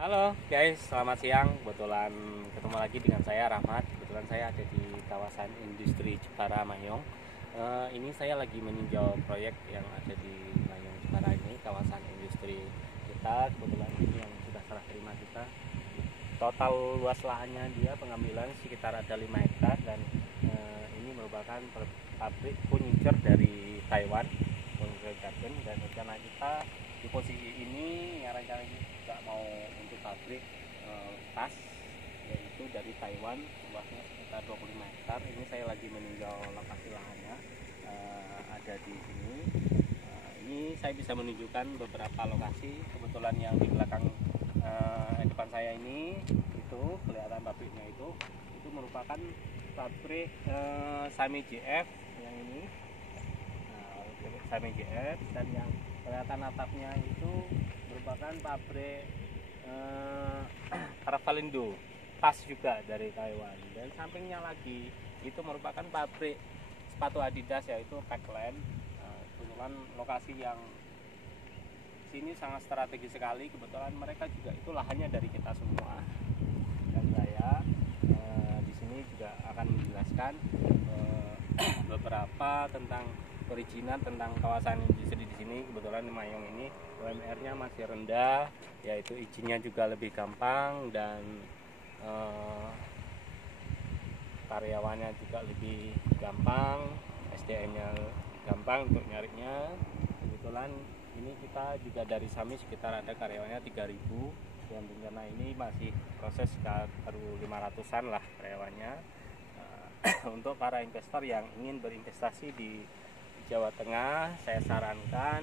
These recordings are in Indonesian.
Halo guys, selamat siang. Kebetulan ketemu lagi dengan saya Rahmat. Kebetulan saya ada di kawasan industri Jepara Mayong. Ini saya lagi meninjau proyek yang ada di Mayong Jepara ini, kawasan industri kita. Kebetulan ini yang sudah serah terima kita. Total luas lahannya dia pengambilan sekitar ada 5 hektar dan ini merupakan pabrik furniture dari Taiwan, Furniture Garden, dan rencana kita di posisi ini yang rencananya juga mau untuk pabrik tas, yaitu dari Taiwan, luasnya sekitar 25 hektar. Ini saya lagi meninjau lokasi lahannya, ada di sini. Ini saya bisa menunjukkan beberapa lokasi. Kebetulan yang di belakang depan saya ini itu kelihatan pabriknya, itu merupakan pabrik Sami JF yang ini. Sami JF, dan yang kelihatan atapnya itu merupakan pabrik Carvalendo tas juga dari Taiwan, dan sampingnya lagi itu merupakan pabrik sepatu Adidas yaitu Peckland. Kebetulan lokasi yang sini sangat strategis sekali, kebetulan mereka juga itu lahannya dari kita semua, dan saya di sini juga akan menjelaskan beberapa tentang perizinan tentang kawasan industri di sini. Kebetulan di Mayong ini UMR-nya masih rendah, yaitu izinnya juga lebih gampang, dan karyawannya juga lebih gampang, SDM-nya gampang untuk nyarinya. Kebetulan ini kita juga dari Sami sekitar ada karyawannya 3.000, dan rencana ini masih proses baru 500-an lah karyawannya. Untuk para investor yang ingin berinvestasi di Jawa Tengah, saya sarankan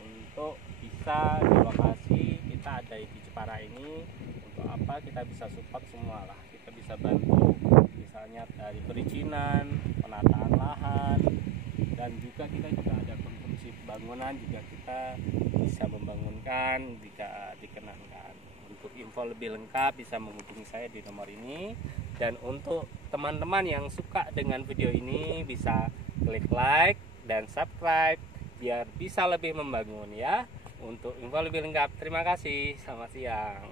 untuk bisa di lokasi kita ada di Jepara ini. Untuk apa? Kita bisa support semua lah, kita bisa bantu misalnya dari perizinan, penataan lahan, dan juga kita juga ada konstruksi bangunan juga kita bisa membangunkan jika dikenankan. Untuk info lebih lengkap bisa menghubungi saya di nomor ini, dan untuk teman-teman yang suka dengan video ini bisa klik like dan subscribe biar bisa lebih membangun ya. Untuk info lebih lengkap, terima kasih. Selamat siang.